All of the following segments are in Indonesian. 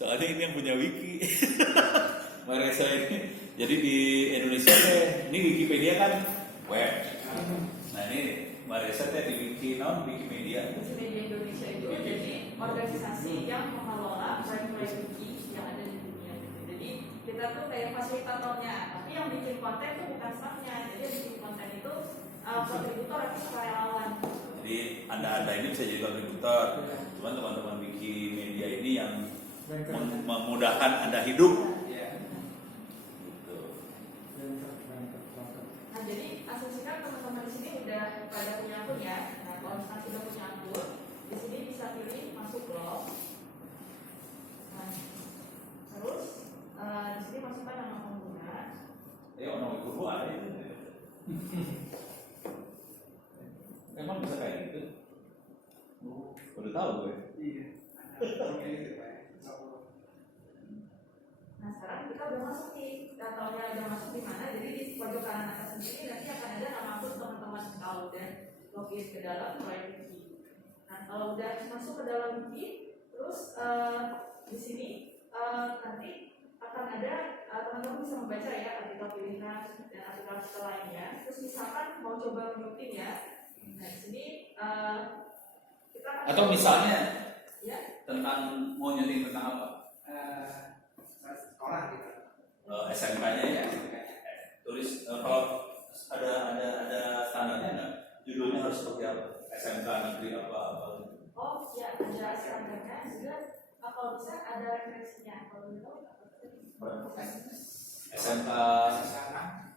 Soalnya ini yang punya wiki. Maresa ini. Jadi di Indonesia ini Wikipedia kan web. Nah ini Maresa di wiki Wikimedia. Wikimedia Indonesia itu jadi organisasi yang mengelola proyek-proyek wiki yang ada di dunia. Jadi kita tuh kayak fasilitatornya, tapi yang bikin konten itu bukan staffnya. Jadi yang bikin konten itu kontributor atau sukarelawan. Jadi anda ini bisa jadi kontributor. Cuman teman-teman Wikimedia ini yang memudahkan anda hidup. Nah jadi asumsikan teman-teman di sini udah pada punya akun ya. Nah kalau misalnya sudah punya akun, di sini bisa pilih masuk blog. Nah terus di sini masukkan nama pengguna. Nama guru ada itu. Emang bisa kayak gitu? Baru tahu gue. Iya. Nah sekarang kita udah masuk nih, datanya udah masuk di mana? Jadi di pojok kanan atas sini nanti akan ada nama akun teman-teman kalau udah login ke dalam proyek wiki. Nah kalau udah masuk ke dalam wiki, terus di sini nanti akan ada teman-teman bisa membaca ya artikel pilihan dan artikel lainnya. Terus misalkan mau coba menutin ya, nah di sini kita akan Atau misalnya ya tentang mau nyuting tentang apa? Sekolah gitu. SMK-nya ya. Tulis kalau ada standarnya nggak? Judulnya harus seperti apa? SMK negeri apa? Oh ya ada standarnya juga. Kalau bisa ada referensinya. Kalau gitu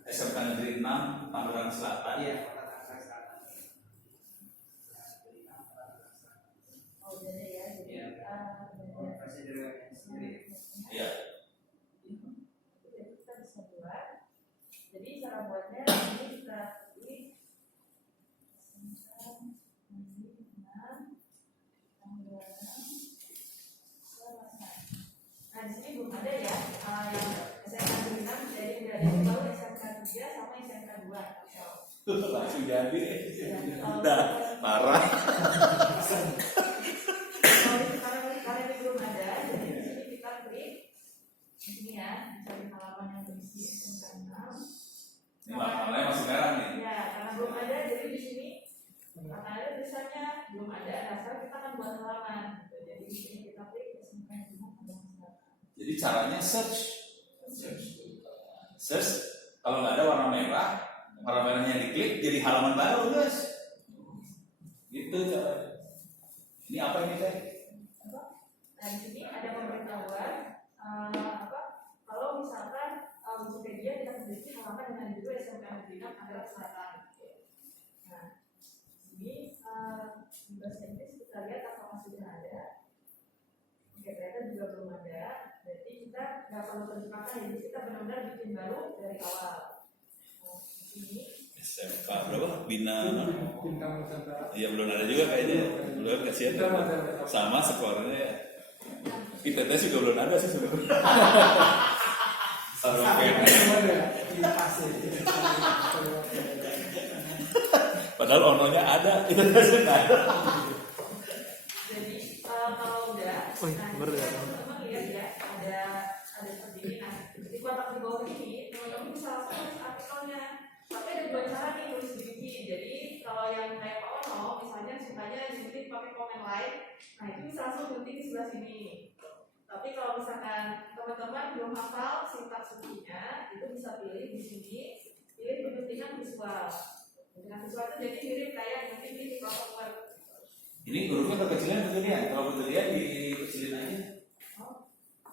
SMK negeri 6 Tangerang Selatan. Iya. oh jadi ya jadi Versi dari sendiri. Iya. kita bisa buat. Jadi cara buatnya ini kita pilih Nah di sini belum ada ya yang SMK 6 jadi udah ada baru SMK 3 sama SMK 2 Langsung jadi. Udah marah. Karena ini belum ada, jadi di sini kita klik di sini ya, cari halaman yang berisi SMK 6. Ini halamannya masih merah nih. Ya, karena belum ada, jadi di sini karena ada tulisannya belum ada. Nah, sekarang kita akan buat halaman. Jadi di sini kita klik SMK 6. Jadi caranya search. Kalau nggak ada warna merahnya diklik jadi halaman baru guys. Gitu caranya. Ini apa ini teh? Nah, di sini ada pemberitahuan kalau misalkan Wikipedia tidak memiliki halaman dengan judul SMK Negeri 6 Tangerang Selatan. Nah, ini di bahasa Inggris kita lihat apakah sudah ada. Oke, ternyata juga belum ada. Jadi kita nggak perlu terjemahkan, jadi kita benar-benar bikin baru dari awal. Nah, di sini SMK berapa? Bina. Bintang Nusantara. Iya belum ada juga kayaknya. Belum kasihan. Sama skornya ya. ITT juga belum ada sih sebenarnya. Padahal ononya ada, ITT nggak ada. Jadi kalau udah, teman-teman lihat ya ada seperti ini. Nah, di kotak di bawah ini teman-teman bisa langsung tulis artikelnya. Tapi ada dua cara nih tulis di wiki. Jadi kalau yang kayak Pak Ono, misalnya sukanya diketik pakai komen like, nah itu bisa langsung ketik di sebelah sini. Tapi kalau misalkan teman-teman belum hafal sintaks wikinya, itu bisa pilih di sini, pilih penuntingan visual. Penuntingan visual itu jadi mirip kayak nanti di kelompok web. Ini hurufnya kekecilan beginian. Kalau beginian dikecilin aja.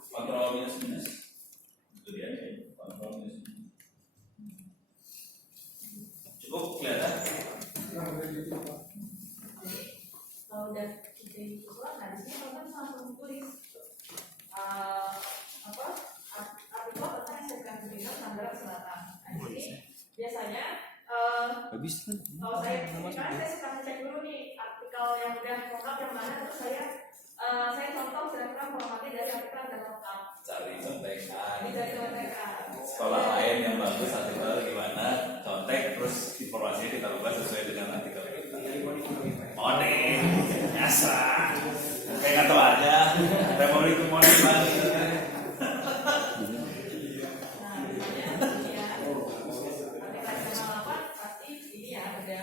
Kontrol minus. Beginian ya. Kontrol minus. Cukup kelihatan. Kalau udah kita visual, nah di sini teman-teman langsung tulis artikel tentang SMK Negeri 6 Tangerang Selatan. Nah di sini biasanya Habis kan? kalau saya suka ngecek dulu nih artikel yang udah lengkap yang mana, terus saya contoh kira-kira formatnya dari artikel yang lengkap. Cari contekan. Ini dari contekan. Sekolah lain yang bagus artikel gimana? Contek terus informasinya kita ubah sesuai dengan artikel kita. Morning, biasa. Kayak kata aja. Memori kemana lagi? Nah, misalnya ini ya, aplikasi channel 8 pasti ini ya udah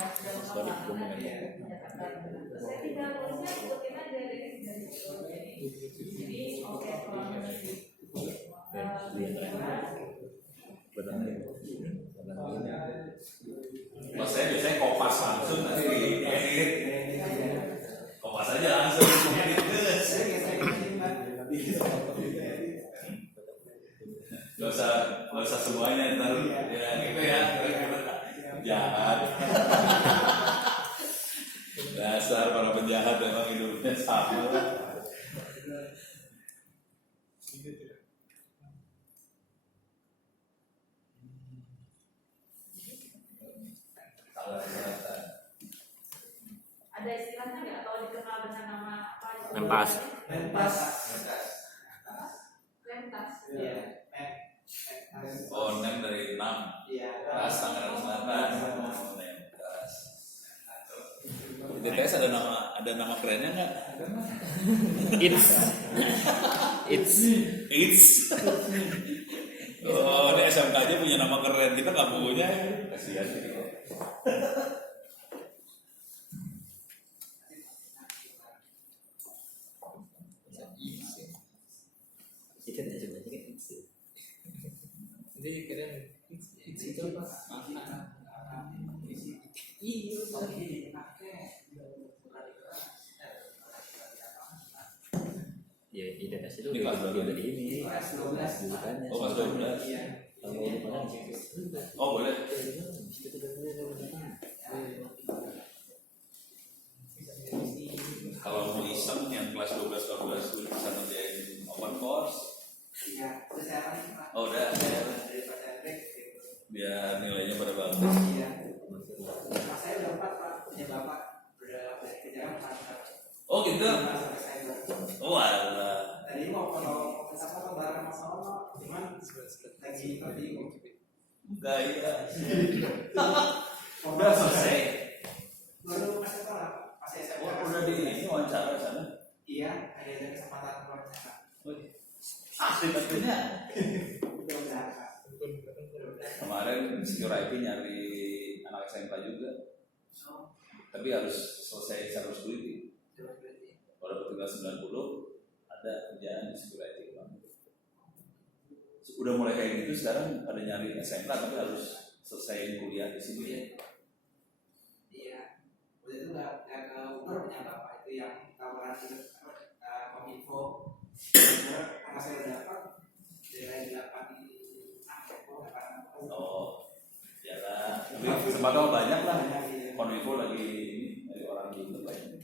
lengkap banget ya Jakarta. Terus saya tinggal tulisnya ikutin aja dari situ. Jadi di sini oke kurang lebih Mas saya biasanya kopas langsung nanti diedit. Kopas aja langsung guys. Gak usah semuanya ntar ya gitu ya. Jahat. Dasar para penjahat memang hidupnya sama. ada istilahnya nggak atau dikenal dengan nama apa? Mentas. Mentas. Mentas. Iya. Oh, nem dari 6. Iya. Tas Tangerang Selatan. Tas. Di TTS ada nama kerennya nggak? It's. Oh, ini SMK aja punya nama keren, kita nggak punya. Kasihan sih. Jadi kadang itu ya identitas itu Ini kelas berapa? dari ini Kelas 12. bukannya Oh, kelas 12. Iya. kalau mau dipakai Oh, boleh. Kalau mau iseng yang kelas 12 14 gue bisa ngerjain open course. Iya. Terus saya lagi Pak. Oh, udah. Dari Pak Chandrik. Biar nilainya pada bagus. Iya. Mas saya udah 4 Pak. Punya Bapak. Udah dari kejaran Pak. Oh, gitu. Sampai saya udah. Oh, alah. Tadi mau kalau sama bareng Mas Ono, cuman lagi tadi mau Enggak, iya. udah selesai. Baru kasih tahu lah, pas saya Oh, udah di ini wawancara sana. Iya, ada kesempatan wawancara. Sebetulnya Udah Kak. kemarin security nyari anak SMK juga. Tapi harus selesai secara security. Kalau dapat 90 ada kerjaan di security. Udah mulai kayak gitu sekarang pada nyari SMK tapi harus selesai kuliah di sini. Iya, udah itu nggak ke Uber punya Bapak itu yang tawaran Kominfo. Karena saya udah dapat dari 8 Oh, ya lah. Tapi kesempatan banyak lah. Kominfo lagi ini dari orang gitu banyak.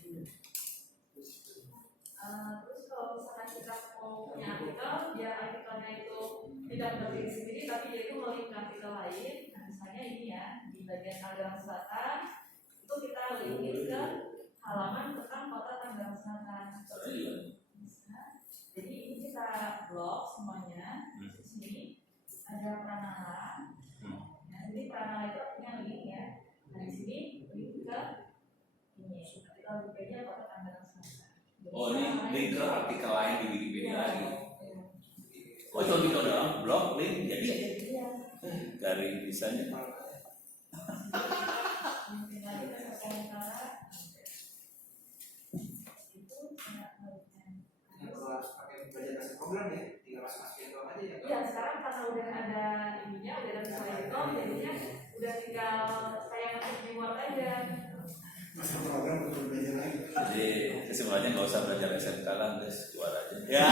Terus kalau misalkan kita mau punya artikel, ya artikelnya itu tidak berdiri sendiri, tapi dia itu melink ke artikel lain. Nah, misalnya ini ya, di bagian Tangerang Selatan, itu kita linkin ke halaman tentang kota Tangerang Selatan. Bisa. Jadi ini kita blok semuanya. Di sini ada Pranala. Nah, jadi Pranala itu artinya link ya. Nah, di sini link ke ini artikel Wikipedia kota Tangerang Selatan. Oh, ini link ke artikel lain di Wikipedia lagi. Oh, itu gitu doang, blog, link, jadi ya. Iya. Dari bisanya. Tinggal kita ke komentar. Itu sangat baiknya. Kalau harus pakai belajar bahasa program ya, tinggal masuk-masukin doang aja ya. Iya, sekarang karena udah ada ininya, udah ada visual itu, jadinya udah tinggal kayak ngetik di Word aja. Bahasa program untuk belajar lagi. Jadi kesimpulannya nggak usah belajar SMK lah, guys, keluar aja. Ya.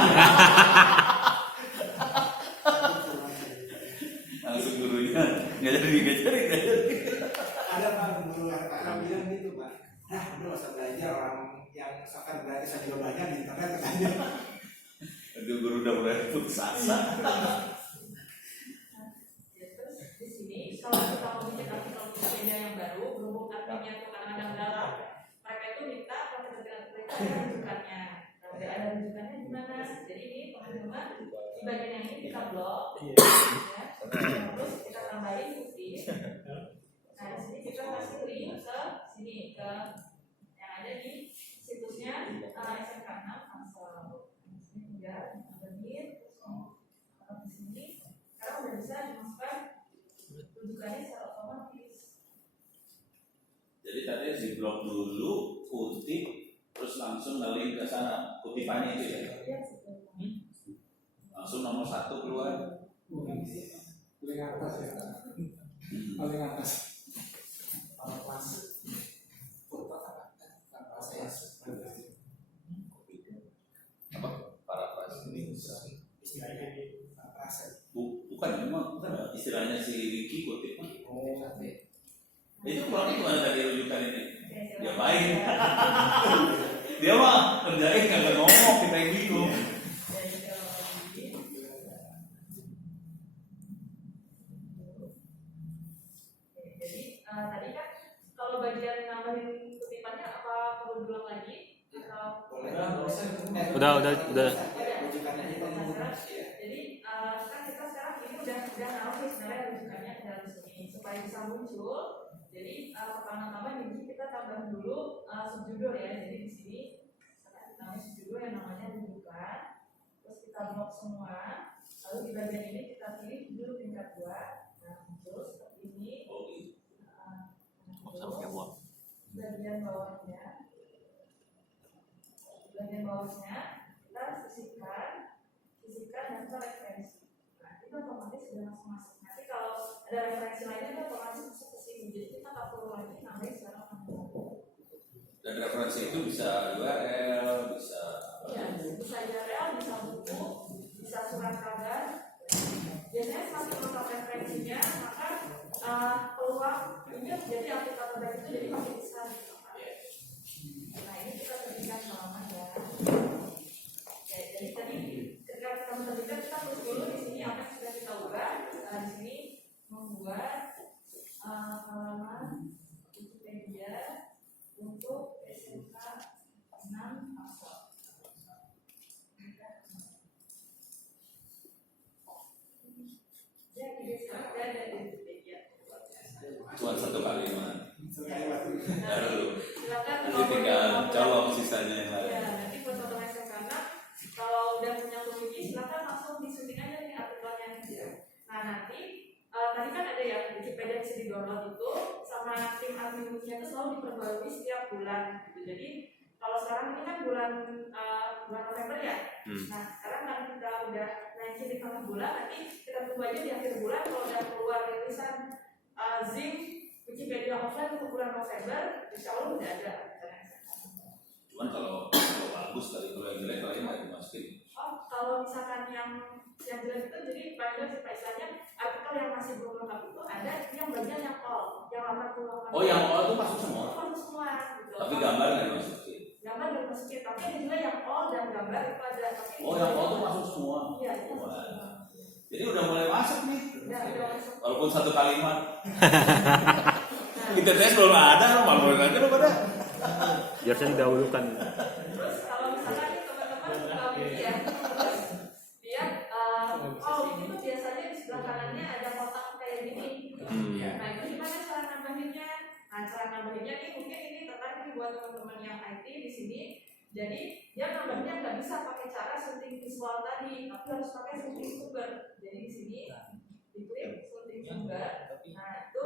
Langsung gurunya nggak jadi. Ada Pak guru RPA bilang gitu Pak. Nah, udah nggak usah belajar orang yang misalkan gratis aja banyak di internet katanya. Itu guru udah mulai putus asa. Ya, terus di sini kalau kita mau bikin artikel Wikipedia yang baru, berhubung artinya itu kadang-kadang dalam, mereka itu minta kalau kita bilang mereka ada rujukannya. Nah, udah ada rujukannya gimana? Jadi ini teman-teman di bagian yang ini kita blok, ya. Terus kita tambahin bukti. Nah, di sini kita kasih link ke sini ke yang ada di situsnya SMK 6 Tangsel. rujukannya secara otomatis. Jadi tadi di blok dulu, kutip, terus langsung ngelink ke sana, kutipannya itu ya. Iya, betul. Langsung nomor 1 keluar. Paling atas ya. Paling atas. Pas. Apa? Paraphrase ini. Istilahnya paraphrase. Bukan, memang istilahnya si Ricky kutip. Oh, tapi Itu kurang itu mana tadi rujukan ini? Oke, Ya silakan. baik. Dia mah kerjain kagak ngomong, kita yang bingung. Jadi kalau lagi, oke, jadi tadi kan kalau bagian nambahin kutipannya apa perlu diulang lagi? Atau boleh. Udah. Rujukannya itu jadi kan kita sekarang ini udah naruh sih sebenarnya rujukannya ke dalam sini supaya bisa muncul. Jadi pertama-tama di sini kita tambahin dulu subjudul ya. Jadi di sini namanya subjudul yang namanya rujukan. Terus kita blok semua. Lalu di bagian ini kita pilih judul tingkat 2. Nah, muncul seperti ini. Bagian bawahnya. Bagian bawahnya kita sisihkan dan kita referensi. Nah, itu otomatis sudah masuk. Nanti kalau ada referensi lainnya itu otomatis masuk ke sini. Jadi kita nggak perlu lagi nambahin sekarang. Dan referensi itu bisa URL, bisa Ya, bisa URL, bisa buku, bisa surat kabar. Biasanya semakin lengkap referensinya, maka peluang ini jadi aplikator baik itu jadi makin besar. Nah, ini kita terbitkan selama ya. Oke, jadi tadi ketika kita menerbitkan kita tulis dulu di sini apa yang sudah kita ubah. Di sini membuat halaman Wikipedia untuk SMK 6 Pasal. Ya, ide sekarang ada di Wikipedia. cuma 1 kalimat. Baru Silakan nanti tinggal colok sisanya yang lain. ya, nanti buat teman-teman SMK kalau udah punya komisi silakan langsung disunting aja nih artikelnya. Nah, nanti tadi kan ada ya Wikipedia bisa di-download itu sama tim adminnya itu selalu diperbarui setiap bulan gitu. Jadi kalau sekarang ini kan bulan November ya. Nah, sekarang kan kita udah naikin di tengah bulan, nanti kita tunggu aja di akhir bulan kalau udah keluar rilisan Zing Wikipedia offline untuk bulan November, insya Allah udah ada. Cuman kalau bagus tadi, kalau yang jelek lain nggak dimasukin. Oh, kalau misalkan yang jelas itu jadi panjang sih istilahnya artikel yang masih belum lengkap itu ada yang bagian yang all, yang 80. Oh, yang all itu masuk semua. Masuk semua gitu. Tapi gambar nggak dimasukin. Gambar belum masukin, tapi ada juga yang all dan gambar itu ada. Tapi Oh, yang all itu masuk semua. Iya, itu masuk Wah. semua. Jadi udah mulai masuk nih. Udah masuk. Walaupun 1 kalimat. Kita tes belum ada, lo maluin aja lo pada. Biasanya didahulukan. Terus kalau misalkan nih teman-teman suka ini ya, terus dia ini tuh biasanya di sebelah kanannya ada kotak kayak gini. Nah, itu gimana cara nambahinnya? Nah, cara nambahinnya nih mungkin ini tertarik nih buat teman-teman yang IT di sini. Jadi dia nambahnya nggak bisa pakai cara sunting visual tadi, tapi harus pakai sunting sumber. Jadi di sini diklik sunting sumber. Nah, itu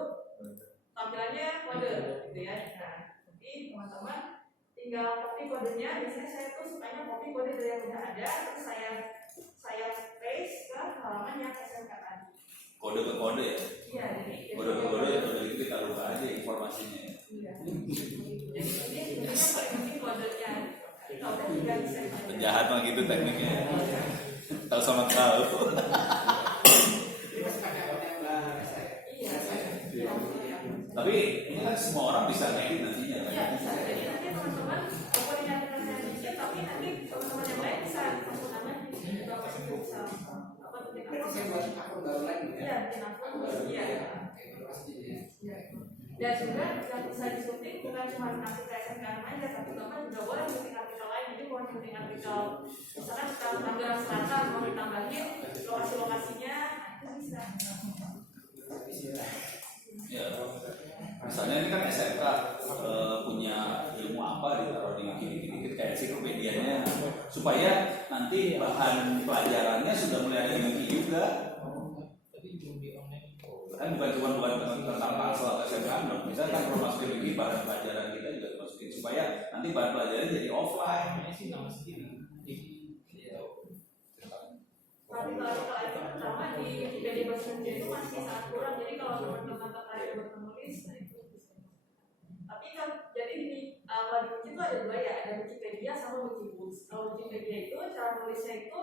tampilannya kode gitu ya. Nah, nanti teman-teman tinggal copy kodenya. Biasanya saya tuh sukanya copy kode dari yang udah ada, terus saya paste ke halaman yang SMK tadi. Kode ke kode ya. Iya, jadi Kode ke kode ya, kode itu kita lupa aja informasinya. iya. Jadi ini sebenarnya paling penting kodenya. Kalau udah tinggal bisa. Penjahat mah gitu tekniknya. Tahu sama tahu. Iya. Tapi ini kan semua orang bisa ngedit nantinya. Iya, bisa. Jadi nanti teman-teman walaupun ini artikelnya sedikit, tapi nanti teman-teman yang lain bisa masuk namanya di sini juga pasti bisa apa bikin akun. Saya buat akun baru lagi ya. Iya, bikin akun. Iya. Iya. Dan juga yang bisa disunting bukan cuma artikel SMK aja, tapi teman juga boleh sunting artikel lain. Jadi mau sunting artikel misalkan sekarang Tangerang Selatan mau ditambahin lokasi-lokasinya, itu bisa. Ya. Misalnya ini kan SMK punya ilmu apa ditaruh di dikit-dikit kayak ensiklopedianya supaya nanti bahan pelajarannya sudah mulai ada di wiki juga. Kan bukan tentang pasal atau SMK dong. Misalnya kan kalau masukin lagi bahan pelajaran kita juga dimasukin supaya nanti bahan pelajaran jadi offline. Tapi kalau itu pertama di Wikipedia bahasa Indonesia itu masih sangat kurang. Jadi kalau teman-teman tertarik buat menulis, nah itu bisa. Tapi kan jadi gini, kalau di Wiki itu ada dua ya, ada Wikipedia sama Wikibooks. Kalau Wikipedia itu cara nulisnya itu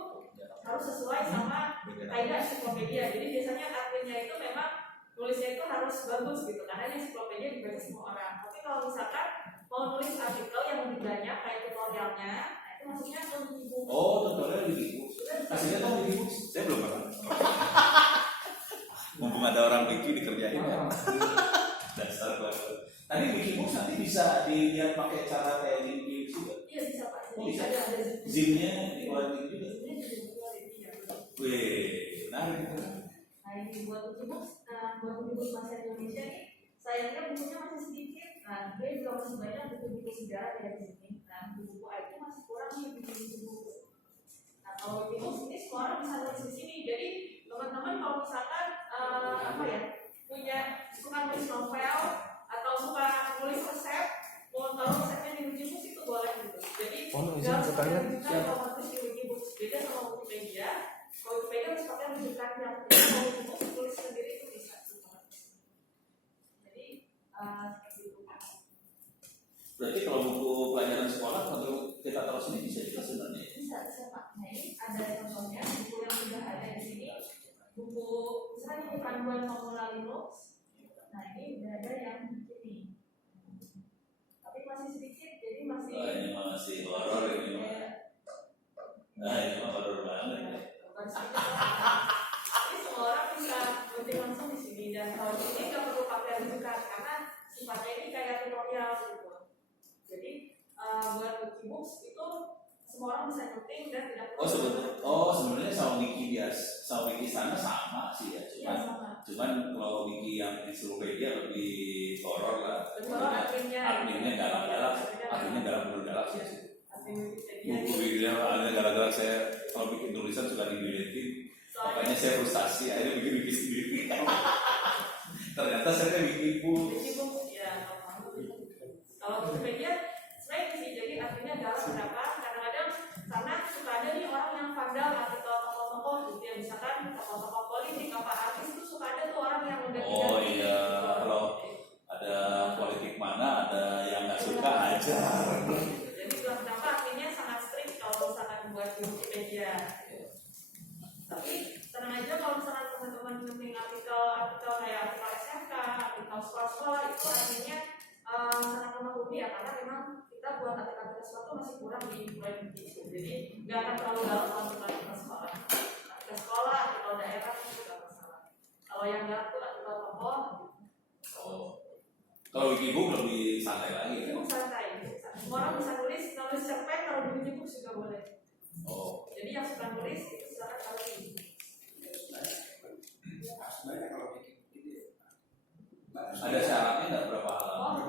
harus sesuai sama kaidah ensiklopedia. Jadi biasanya artinya itu memang nulisnya itu harus bagus gitu, karena ini ensiklopedia dibaca semua orang. Tapi kalau misalkan mau nulis artikel yang lebih banyak kayak tutorialnya, nah itu maksudnya ke Wikibooks. Oh, tutorial di Wikibooks. Hasilnya tahu di Wikibooks? Saya belum pernah. Mumpung ada orang Wiki dikerjain ya. Dasar banget. Tadi Wikibooks nanti bisa dilihat pakai cara kayak di Wikibooks juga. Iya bisa Pak. Oh, bisa. Ada Zimnya dikeluarin juga. Zimnya juga dikeluarin, iya. Wih, menarik itu. Nah ini buat Wikibooks, buat Wikibooks bahasa Indonesia nih, sayangnya bukunya masih sedikit. Nah dia juga masih banyak buku-buku sejarah dari sini. Nah buku-buku IT masih kurang nih buku-buku. Nah kalau Wikibooks ini semua orang bisa nulis di sini. Jadi teman-teman kalau misalkan punya suka nulis novel atau suka nulis resep, mau tahu resepnya di Wikibooks itu boleh gitu. Jadi dalam kalau nulis di Wikibooks beda sama Wikipedia. Kalau Wikipedia harus pakai rujukannya. Kalau Wikibooks tulis sendiri itu bisa. Jadi gitu. Berarti kalau buku pelajaran sekolah kalau kita taruh sini bisa juga sebenarnya. Bisa Pak. Nah ini ada contohnya buku yang sudah ada di sini. Buku misalnya ini panduan formula Linux. Nah ini udah ada yang ini. Tapi masih sedikit, jadi masih. Oh, ini masih horor ini. Nah ini mah horor banget ya. Jadi semua orang bisa berarti langsung di sini, dan kalau di sini nggak perlu pakai rujukan karena sifatnya ini kayak tutorial gitu. Jadi buat Wikibooks itu semua orang bisa nyeting dan tidak perlu. Sebenarnya sama wiki biasa, sama wiki sana sama sih ya. Cuman kalau wiki yang ensiklopedia lebih horor lah. Artinya galak-galak, sih. Buku bikinan ada galak-galak, saya kalau bikin tulisan suka dibeletin. Makanya saya frustasi, akhirnya bikin sendiri. Ternyata saya bikin buku. Ya, kalau Wikipedia selain sih, jadi artinya galak kenapa? Kadang-kadang karena suka ada nih orang yang vandal artikel tokoh-tokoh gitu ya, misalkan tokoh-tokoh politik apa artis itu suka ada tuh orang yang udah Oh iya, kalau ada politik mana ada yang nggak suka aja. Jadi itulah kenapa artinya sangat strict kalau misalkan buat di Wikipedia. Tapi tenang aja kalau misalkan teman-teman ngetik artikel kayak artikel SMK, artikel sekolah-sekolah itu artinya sangat memaklumi ya, karena memang kita buat artikel sesuatu masih kurang di Wiki. Jadi nggak akan terlalu dalam kalau artikel sekolah. Artikel sekolah, artikel daerah itu nggak masalah. Kalau yang nggak itu artikel tokoh. Kalau Wikibooks lebih santai lagi kan? Santai. Semua orang bisa nulis cerpen, kalau di Wikibooks juga boleh. Jadi yang suka nulis itu silakan taruh di Sebenarnya kalau bikin ini ada syaratnya nggak berapa halaman?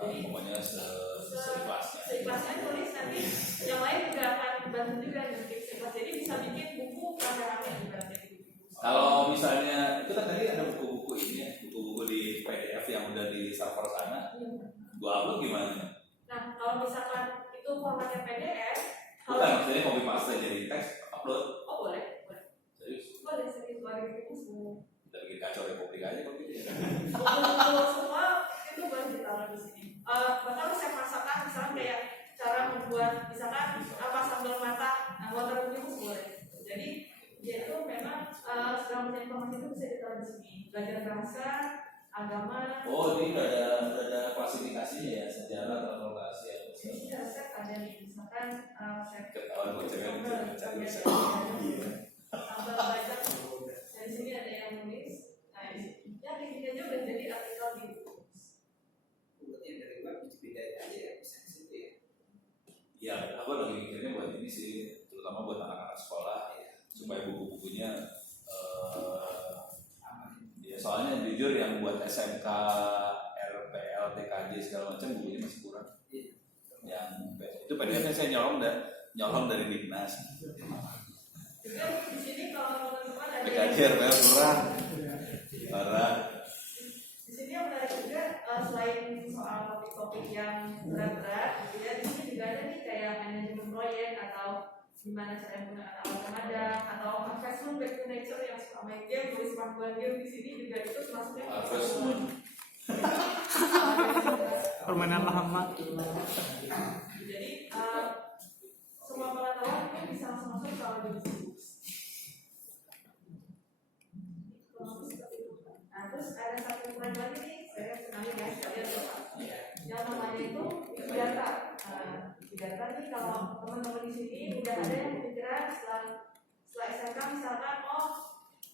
Jadi Pokoknya seikhlasnya. seikhlasnya tulis, nanti yang lain juga akan bantu juga nanti seikhlas. Jadi bisa bikin buku rame-rame juga. Kalau misalnya itu kan tadi ada buku-buku ini ya, buku-buku di PDF yang udah di server sana, gua upload gimana? Nah kalau misalkan itu formatnya PDF, Bukan, maksudnya copy paste jadi teks, upload. boleh. Serius? Boleh serius, boleh gitu semua. Kita bikin kacau republik aja kok gitu ya. Buku semua itu boleh ditaruh di sini. Bahkan saya masakan misalnya kayak cara membuat misalkan apa sambal matang, water itu boleh. Jadi dia itu memang segala macam informasi itu bisa ditaruh di sini. Belajar bahasa, agama. Oh, ini udah ada klasifikasinya ya, sejarah atau lokasi ya. Ini resep ada nih, misalkan resep Ketahuan bocahnya mencari resep. sambal bacang. Dari sini ada yang nulis. Nah, ya bikin aja udah jadi artikel di buku. buatnya dari web dibedain aja ya, bisa di situ ya. Ya, aku lagi mikirnya buat ini sih, terutama buat anak-anak sekolah ya, supaya buku-bukunya ya, soalnya jujur yang buat SMK, RPL, TKJ segala macam bukunya masih kurang. Yang itu PDF-nya saya nyolong dari Dinas. Juga di sini kalau teman-teman ada TKJ RPL kurang. gimana cara menggunakan alat pemadam atau Harvest Moon Back to Nature yang suka main game, tulis panduan game di sini juga itu termasuknya Harvest Moon. Permainan lama. Jadi semua pengetahuan mungkin bisa langsung masuk kalau di sini. Nah, terus ada satu poin lagi nih, saya senang ya, kalian coba. Yang namanya itu big data. Nah, big data nih kalau teman-teman di sini udah ada yang kepikiran setelah SMK misalkan, oh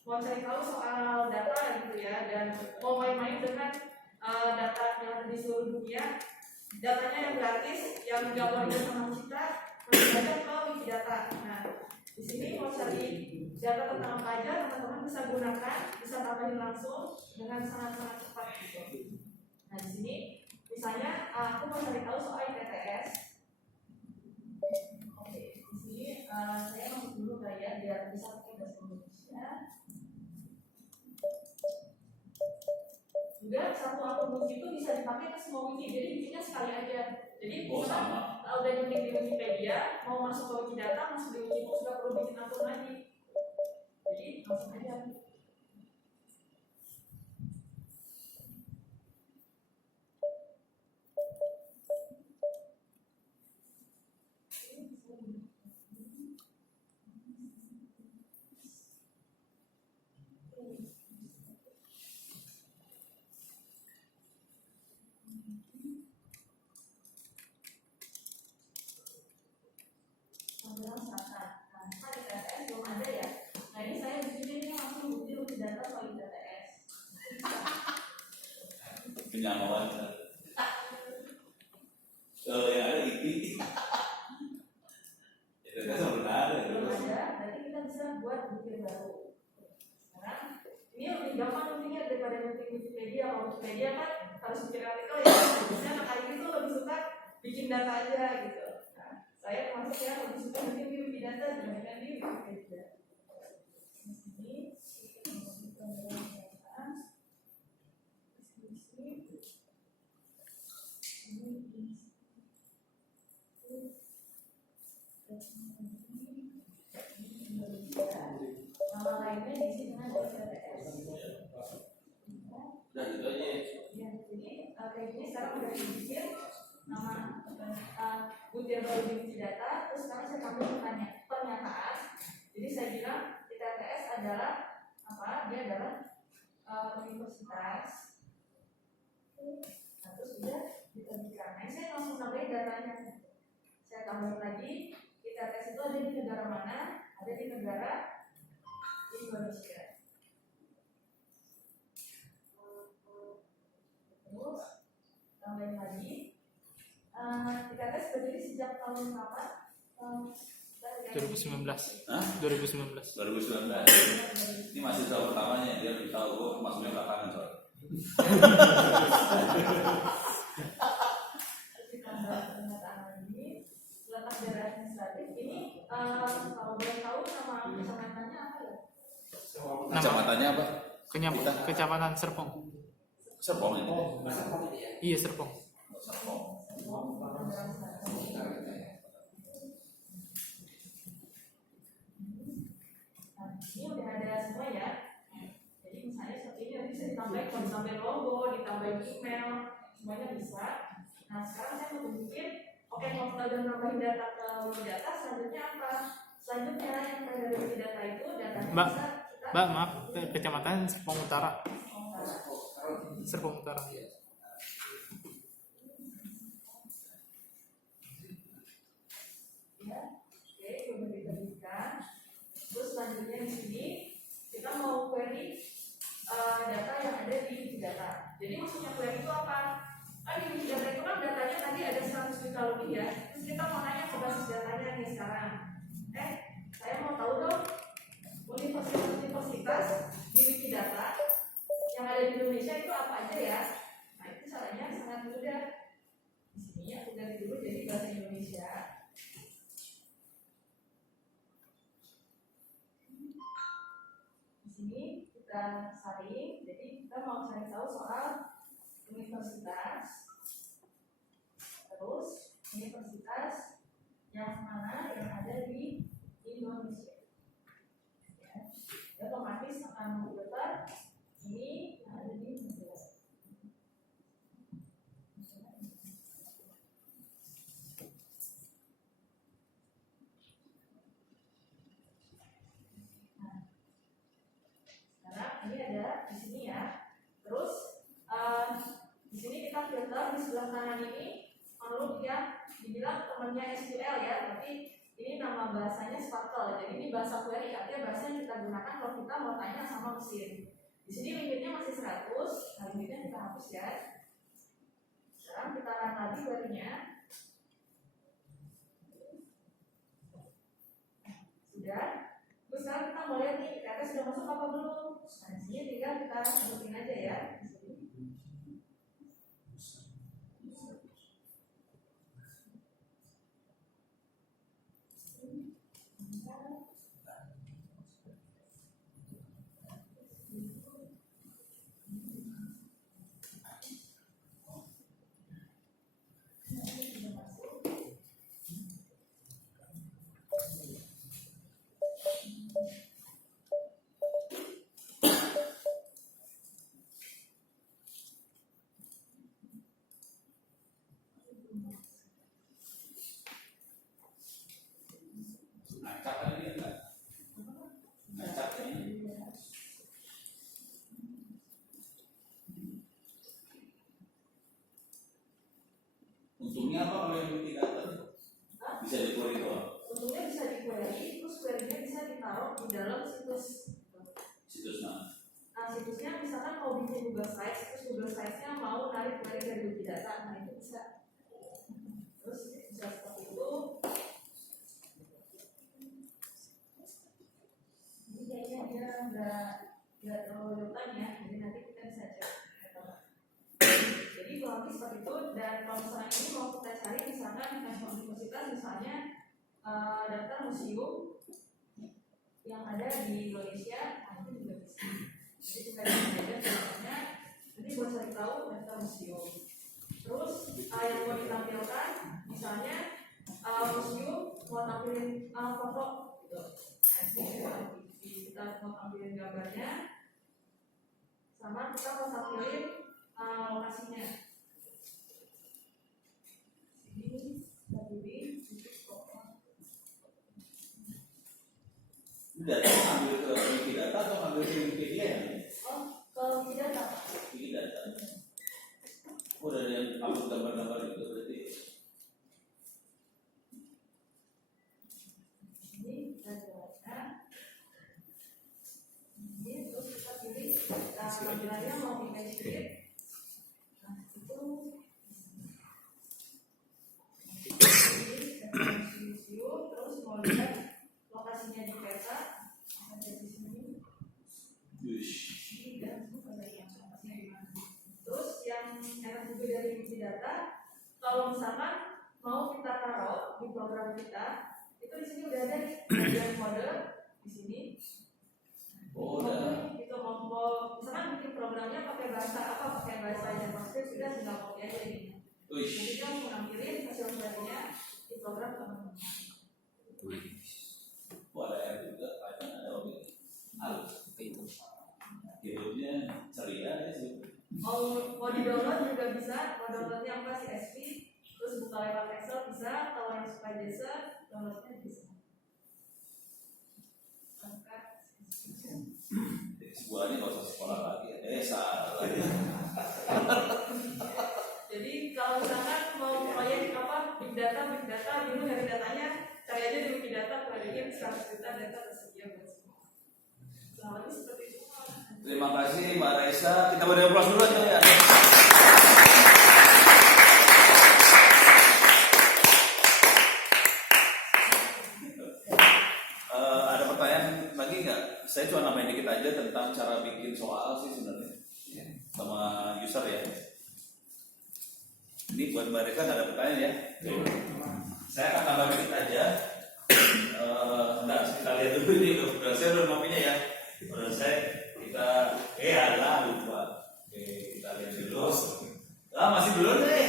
mau cari tahu soal data gitu ya, dan mau main-main dengan data yang ada di seluruh dunia, datanya yang gratis, yang nggak boleh sama kita, belajar ke Wikidata. Nah, di sini mau cari data tentang apa aja, teman-teman bisa gunakan, bisa tambahin langsung dengan sangat-sangat cepat gitu. Nah, di sini misalnya aku mau cari tahu soal ITTS. Oke, di sini saya masuk dulu ya biar bisa pakai bahasa Indonesia. Juga satu akun wiki itu bisa dipakai ke semua wiki, jadi bikinnya sekali aja. Jadi misalkan udah nyetik di Wikipedia, mau masuk ke Wikidata, masuk di Wikibook, sudah perlu bikin akun lagi. Jadi langsung aja. Penyamaran. Yang ada IT. Itu kan benar. Belum ada, berarti kita bisa buat butir baru. Sekarang ini lebih gampang nantinya daripada ngetik Wikipedia. Kalau Wikipedia kan harus bikin artikel ya. Biasanya anak IT itu lebih suka bikin data aja gitu. Nah, saya termasuk yang lebih suka bikin di Wikidata dibandingkan di Wikipedia. Nama lainnya diisi dengan ITTS. Udah itu aja. Ya, jadi kayak gini sekarang udah dibikin nama butir baru di Wikidata. Terus sekarang saya ambil pernyataan. Jadi saya bilang ITTS adalah apa? Dia adalah universitas. Nah, terus udah diterbitkan. Nah, saya langsung tambahin datanya. Saya tambahin lagi ITTS itu ada di negara mana? Ada di negara Indonesia. Terus tambahin lagi ITTS berdiri sejak tahun berapa? 2019. Hah? 2019. 2019. Ini masih tahun pertamanya, dia lebih tahu. Gue masuknya belakangan soalnya. Letak daerah administratif ini kalau boleh tahu nama kecamatannya apa ya? Nama Kecamatannya apa? Kecamatan Serpong. Serpong ini. Iya, Serpong. Serpong. Nah, ini udah ada semua ya. Jadi misalnya seperti ini nanti bisa ditambahin, kalau ditambahin logo, ditambahin email, semuanya bisa. Nah sekarang saya mau tunjukin, oke kalau kita udah nambahin data ke Wikidata, selanjutnya apa? Selanjutnya yang dari Wikidata itu datanya Mbak, bisa kita Mbak, maaf, kecamatan Serpong Utara. Serpong Utara. ya, oke, udah diterbitkan. Terus selanjutnya di sini kita mau query data yang ada di Wikidata. Jadi maksudnya query itu apa? Kan di Wikidata itu kan datanya tadi ada 100 juta lebih ya. Terus kita mau nanya ke basis datanya nih sekarang. Saya mau tahu dong universitas di Wikidata yang ada di Indonesia itu apa aja ya? Nah itu caranya sangat mudah. Di sini aku ganti dulu jadi bahasa Indonesia. Di sini kita saring, jadi kita mau cari tahu soal universitas, terus universitas yang mana yang ada di Indonesia. Ya, otomatis akan filter ini ada di Indonesia. Nah, ini ada di sini ya. Terus di sini kita filter di sebelah kanan ini menurut yang dibilang temannya SQL ya, tapi ini nama bahasanya Sparkle. Jadi ini bahasa query, artinya bahasa yang kita gunakan kalau kita mau tanya sama mesin. Di sini limitnya masih 100, nah limitnya kita hapus ya. Sekarang kita run lagi query-nya. Sudah. Terus sekarang kita mau lihat nih, data sudah masuk apa belum? Nah, di sini tinggal kita sebutin aja ya. Untungnya apa kalau yang bukti data? Bisa di query doang. Untungnya bisa di query, terus query-nya bisa ditaruh di dalam situs. Situs mana? Nah, situsnya misalkan mau bikin Google Slides, terus Google Slides-nya mau narik query dari Wikidata, nah itu bisa. Terus bisa seperti itu. Ini kayaknya dia nggak terlalu depan ya, jadi nanti kita bisa cek. Jadi kalau seperti itu, dan kalau misalnya ini mau kita cari misalkan national universitas misalnya daftar museum yang ada di Indonesia, nah itu juga bisa. Jadi kita bisa misalnya nanti buat cari tahu daftar museum. Terus yang mau ditampilkan misalnya museum mau tampilin foto gitu. Nah, kita mau tampilin gambarnya, sama kita mau tampilin lokasinya. Ini berdiri Data ambil ke Wikidata atau ambil ke Wikipedia ya? oh ke Wikidata. Wikidata. Oh, dari yang upload gambar-gambar itu berarti. Ini gambarnya. Ini terus kita pilih tampilannya mau image grid. Nah itu terus mau lihat lokasinya di peta ada di sini. Dan lokasinya di mana. Terus yang enak juga dari Wikidata, kalau misalkan mau kita taruh di program kita, itu di sini udah ada bagian kode di sini. Oh, udah. Itu mau misalkan bikin programnya pakai bahasa apa, pakai bahasa JavaScript, sudah tinggal copy aja ini. Jadi kita mau nampilin hasil kodenya di program teman-teman. Wah, ada R juga, ada objek. Halus. Hidupnya ceria ya sih. Mau di download juga bisa, mau downloadnya apa CSV, terus buka lewat Excel bisa, kalau yang suka JSON downloadnya bisa. Sebulannya nggak usah sekolah lagi. Salah. Jadi kalau misalkan mau proyek apa big data, bingung dari datanya, cari aja di Wikidata, query-in 100 juta data tersedia buat semua. Nah, lebih seperti itu. Terima kasih Mbak Raisa. Kita beri aplaus dulu aja ya. Ada pertanyaan lagi nggak? Saya cuma nambahin dikit aja tentang cara bikin soal sih sebenarnya sama user ya. Ini buat Mbak Raisa nggak ada pertanyaan ya? Saya akan tambah dikit aja. Nah, kita lihat dulu ini udah saya udah mapinya ya. Udah saya kita lupa. Oke, kita lihat dulu. Masih belum nih.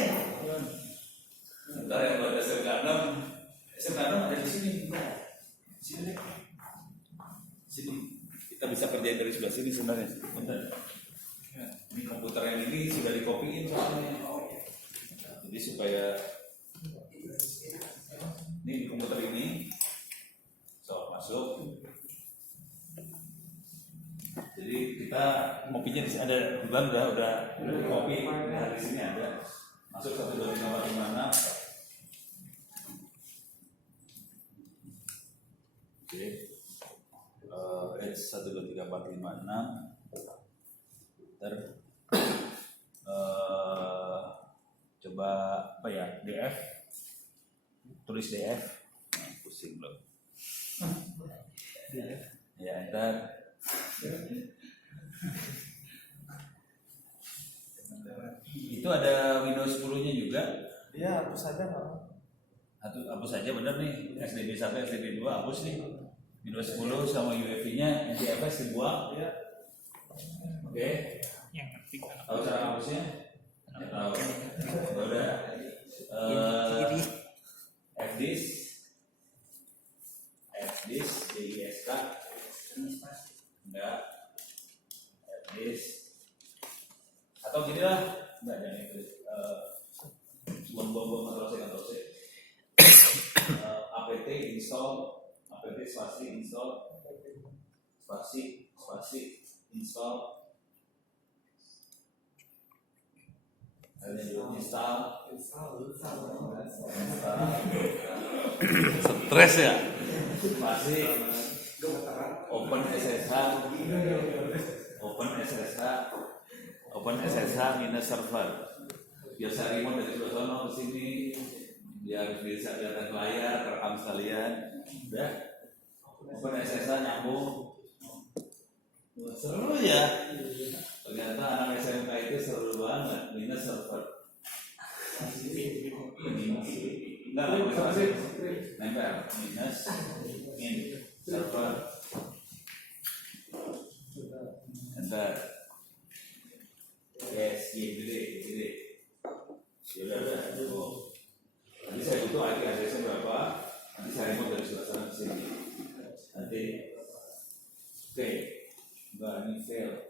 Bentar ya buat SMK 6. SMK 6 ada di sini. Sini. Sini kita bisa kerjain dari sebelah sini sebenarnya. Bentar. Ini komputer yang ini sudah dikopiin soalnya. Jadi supaya ini di komputer ini, so masuk. Jadi kita kopinya di sini ada, udah kopi dari sini ada. Masuk 12345. Oke. Edge 12345. Coba apa ya, DF, tulis DF, nah, pusing loh ya, enter. Itu ada Windows 10 nya juga Iya, hapus saja nggak? hapus saja, bener nih, SDB 1 SDB 2 hapus nih, Windows 10 sama UEFI nya NTFS dibuang ya. Oke. Yang penting Tahu cara hapusnya? Ya, tahu. Udah. Fdisk, DISK, enggak. Fdisk. Atau gini lah, enggak jangan itu. Buang-buang atau saya. apt install, apt spasi install, spasi install. Install. Stres ya. Masih open SSH minus server. Biasa remote dari sebelah sana ke sini, biar bisa lihat layar, rekam sekalian. Udah. Open SSH nyambung. Seru ya. Ternyata anak SMK itu seru banget, minus server. Enggak, nempel, minus in server. Enter. Yes, gede. Sudah. Nanti saya butuh IP address-nya berapa? Nanti saya remote dari sebelah sana ke sini. Nanti, oke, enggak ini fail.